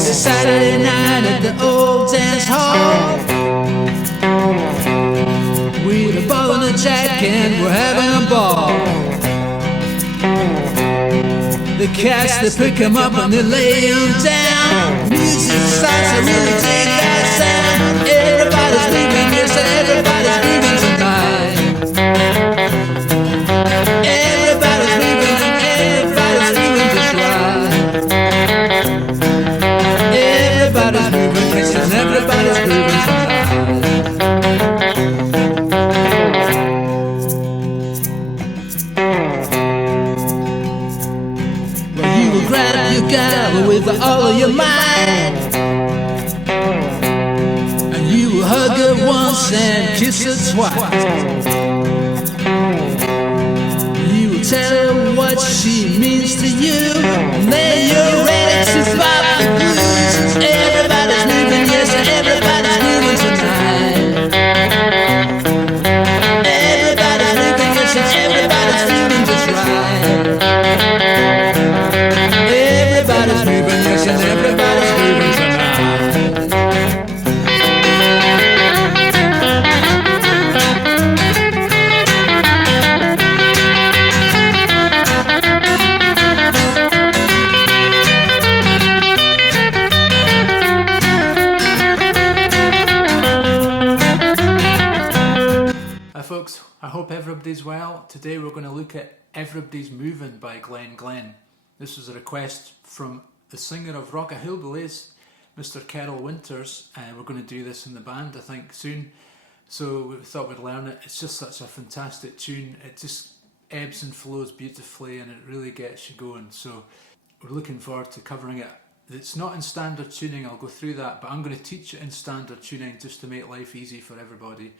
It's a Saturday night at the old dance hall. We're a ball and a jack and we're having a ball. The cats, they pick him up and they lay him down. Music starts to really dig that sound. Everybody's leaving, yes, everybody's leaving tonight. Everybody's leaving and everybody's leaving just right. Everybody's moving, yes, and everybody's moving tonight. Grab your gal with all of your might, and you will hug her once and kiss her twice. You will tell her what she means to you, and then you're ready to pop the blues. Everybody's moving, yes, everybody's moving tonight. Everybody's moving, yes, everybody's moving just right. Everybody's moving, yes, and everybody's moving tonight. Hi folks, I hope everybody's well. Today we're going to look at Everybody's Moving by Glen Glenn. This was a request from the singer of Rock a Hillbillies, Mr. Kerill Winters. We're going to do this in the band, I think, soon. So we thought we'd learn it. It's just such a fantastic tune. It just ebbs and flows beautifully and it really gets you going. So we're looking forward to covering it. It's not in standard tuning, I'll go through that, but I'm going to teach it in standard tuning just to make life easy for everybody.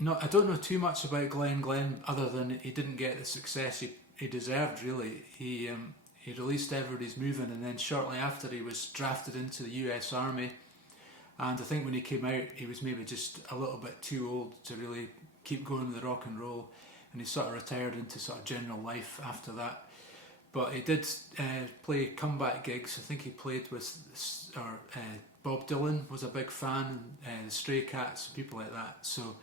I don't know too much about Glen Glenn other than he didn't get the success he deserved, really. He released Everybody's Moving, and then shortly after he was drafted into the US Army, and I think when he came out he was maybe just a little bit too old to really keep going with the rock and roll, and he sort of retired into sort of general life after that. But he did play comeback gigs. I think he played with Bob Dylan was a big fan, the Stray Cats, people like that. So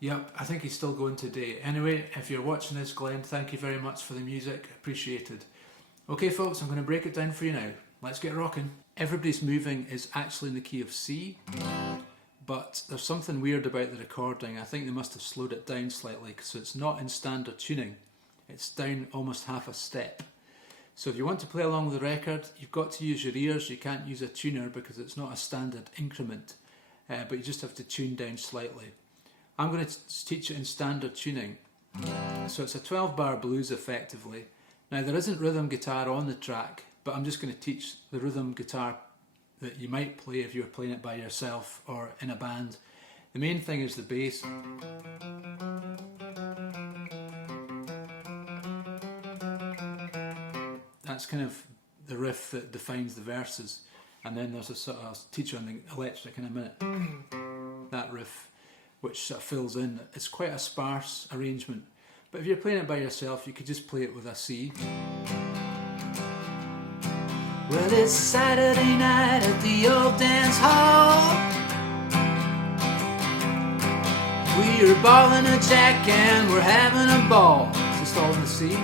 yep, I think he's still going today. Anyway, if you're watching this, Glenn, thank you very much for the music, appreciated. Okay folks, I'm going to break it down for you now. Let's get rocking. Everybody's Moving is actually in the key of C, but there's something weird about the recording. I think they must have slowed it down slightly, because it's not in standard tuning. It's down almost half a step. So if you want to play along with the record, you've got to use your ears. You can't use a tuner because it's not a standard increment, but you just have to tune down slightly. I'm going to teach it in standard tuning. So it's a 12-bar blues effectively. Now there isn't rhythm guitar on the track, but I'm just going to teach the rhythm guitar that you might play if you're playing it by yourself or in a band. The main thing is the bass. That's kind of the riff that defines the verses, and then there's a sort of, I'll teach you on the electric in a minute, that riff which sort of fills in. It's quite a sparse arrangement. But if you're playing it by yourself, you could just play it with a C. Well, it's Saturday night at the old dance hall. We're balling a jack and we're having a ball. Just all in the C.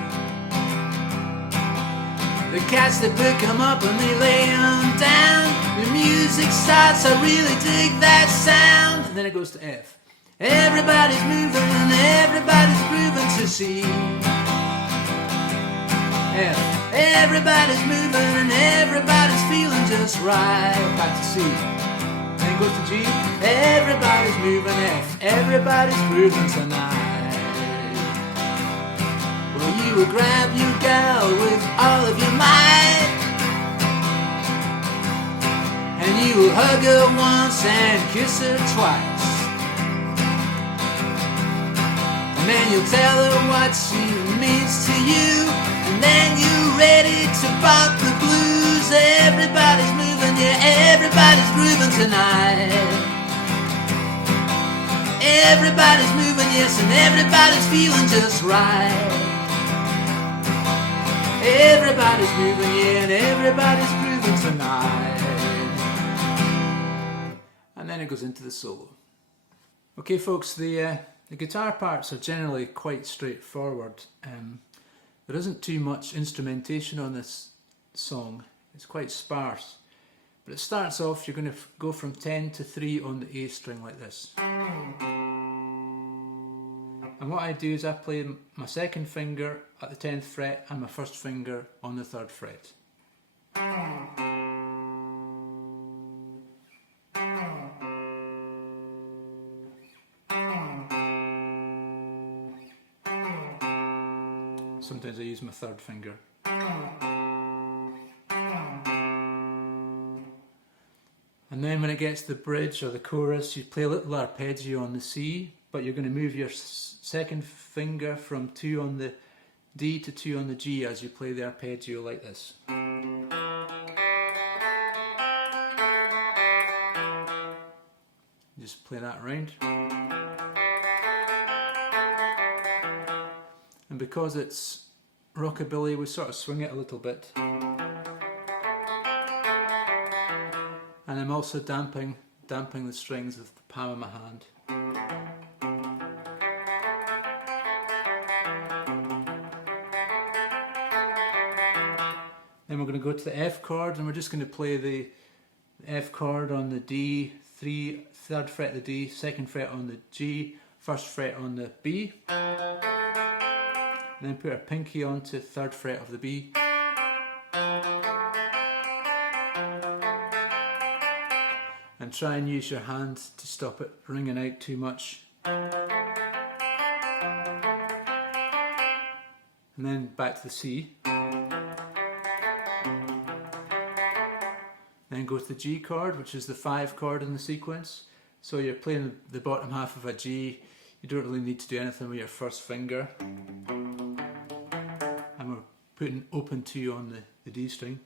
The cats, they pick him up and they lay him down. The music starts, I really dig that sound. And then it goes to F. Everybody's moving and everybody's grooving to C. F. Everybody's moving and everybody's feeling just right. Back to C. Then it goes to G. Everybody's moving. F. Everybody's grooving tonight. Well, you will grab your gal with all of your might, and you will hug her once and kiss her twice. And then you'll tell her what she means to you, and then you're ready to pop the blues. Everybody's moving, yeah, everybody's grooving tonight. Everybody's moving, yes, and everybody's feeling just right. Everybody's moving, yeah, and everybody's grooving tonight. then it goes into the solo. Okay folks, the guitar parts are generally quite straightforward. There isn't too much instrumentation on this song, it's quite sparse. But it starts off, you're going to go from 10 to 3 on the A string like this. And what I do is I play my second finger at the 10th fret and my first finger on the 3rd fret. Sometimes I use my 3rd finger. And then when it gets to the bridge or the chorus, you play a little arpeggio on the C, but you're going to move your second finger from 2 on the D to 2 on the G as you play the arpeggio like this. Just play that around. And because it's rockabilly, we sort of swing it a little bit. And I'm also damping the strings with the palm of my hand. Then we're going to go to the F chord, and we're just going to play the F chord on the D, 3rd fret of the D, 2nd fret on the G, 1st fret on the B. And then put our pinky onto 3rd fret of the B. And try and use your hand to stop it ringing out too much. And then back to the C. Then go to the G chord, which is the 5 chord in the sequence. So you're playing the bottom half of a G. You don't really need to do anything with your first finger. And we're putting open 2 on the D string.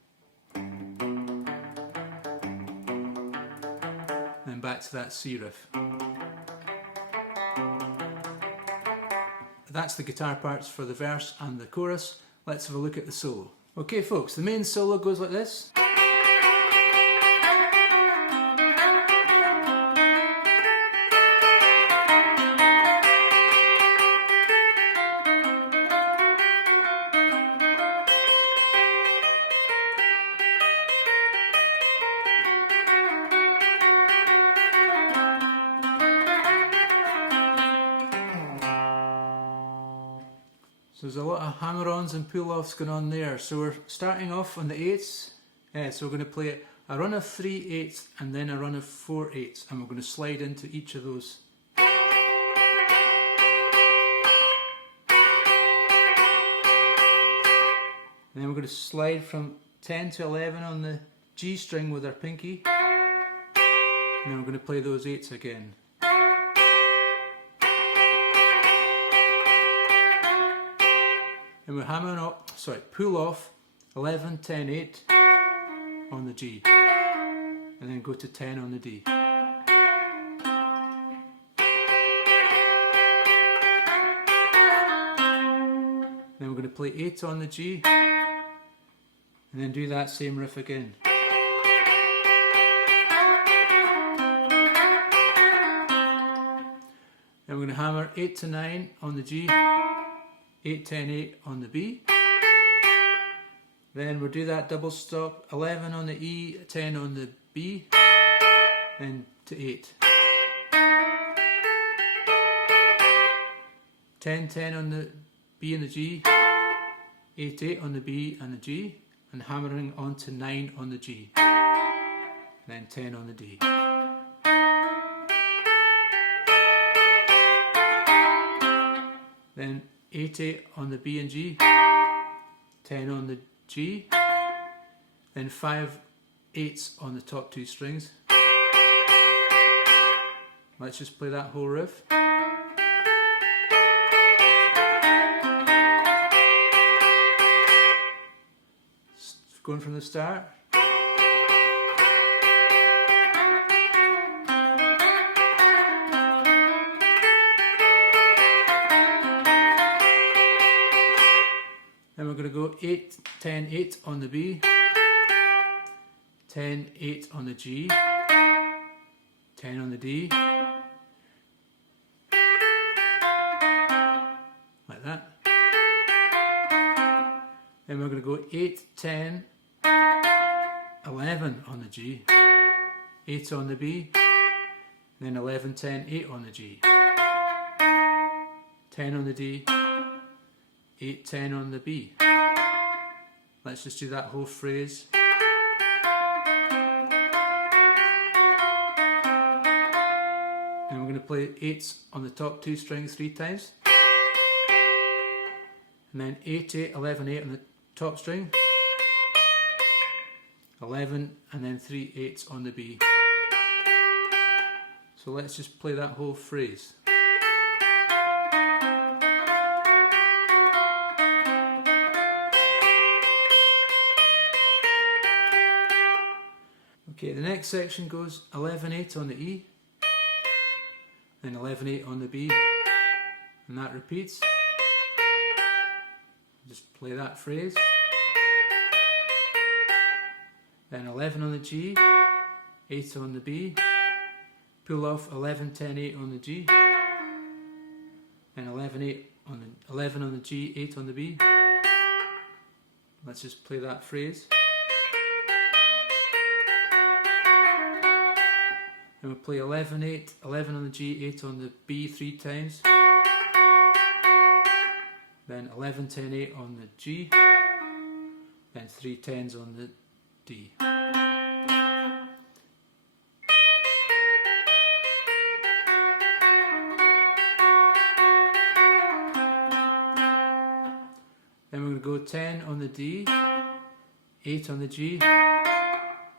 Then back to that C riff. That's the guitar parts for the verse and the chorus. Let's have a look at the solo. Okay folks, the main solo goes like this. So there's a lot of hammer-ons and pull-offs going on there. So we're starting off on the 8ths. So we're going to play a run of 3 8ths and then a run of 4 8ths, and we're going to slide into each of those. And then we're going to slide from 10 to 11 on the G string with our pinky. And then we're going to play those 8ths again. And we're hammering up, pull off 11, 10, 8 on the G, and then go to 10 on the D. Then we're going to play 8 on the G, and then do that same riff again. Then we're going to hammer 8 to 9 on the G, 8, 10, 8 on the B. Then we'll do that double stop, 11 on the E, 10 on the B, then to 8. 10, 10 on the B and the G, 8, 8 on the B and the G, and hammering on to 9 on the G, then 10 on the D. Then 8, 8 on the B and G, 10 on the G, then 5 8s on the top 2 strings. Let's just play that whole riff. Going from the start. Then we're going to go 8, 10, 8 on the B, 10, 8 on the G, 10 on the D, like that. Then we're going to go 8, 10, 11 on the G, 8 on the B, then 11, 10, 8 on the G, 10 on the D, 8, 10 on the B. Let's just do that whole phrase. And we're going to play 8s on the top 2 strings 3 times. And then 8, 8, 11, 8 on the top string. 11 and then 3 8s on the B. So let's just play that whole phrase. Okay, the next section goes 11 8 on the E, then 11 8 on the B, and that repeats. Just play that phrase. Then 11 on the G, 8 on the B, pull off 11 10 8 on the G, and 11 8 on the 11 on the G, 8 on the B. Let's just play that phrase. And we'll play 11 8, 11 on the G, 8 on the B 3 times. Then 11 10 8 on the G, then 3 10s on the D. Then we're going to go 10 on the D, 8 on the G,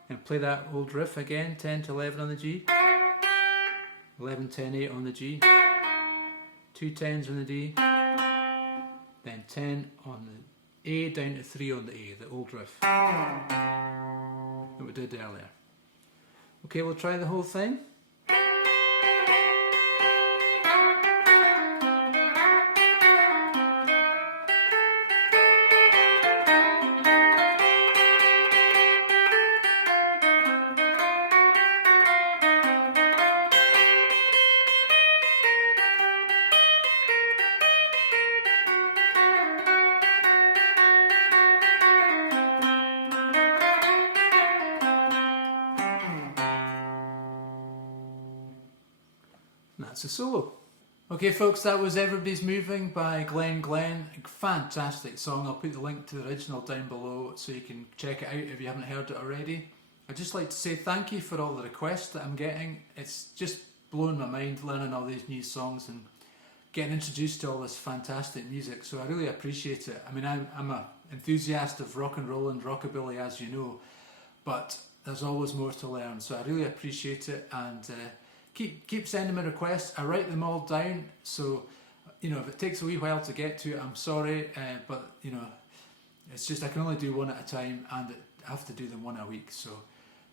and play that old riff again, 10 to 11 on the G, 11 10 8 on the G, 2 10s on the D, then 10 on the A down to 3 on the A, the old riff that we did earlier. Okay, we'll try the whole thing. That's a solo. Okay folks, that was Everybody's Moving by Glen Glenn. A fantastic song. I'll put the link to the original down below so you can check it out if you haven't heard it already. I'd just like to say thank you for all the requests that I'm getting. It's just blowing my mind learning all these new songs and getting introduced to all this fantastic music, so I really appreciate it. I mean, I'm an enthusiast of rock and roll and rockabilly, as you know, but there's always more to learn, so I really appreciate it. And keep sending me requests. I write them all down, so if it takes a wee while to get to it, I'm sorry, but it's just I can only do one at a time, and I have to do them one a week, so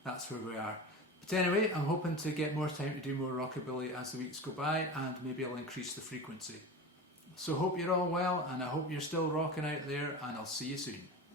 that's where we are. But anyway, I'm hoping to get more time to do more rockabilly as the weeks go by, and maybe I'll increase the frequency. So hope you're all well, and I hope you're still rocking out there, and I'll see you soon.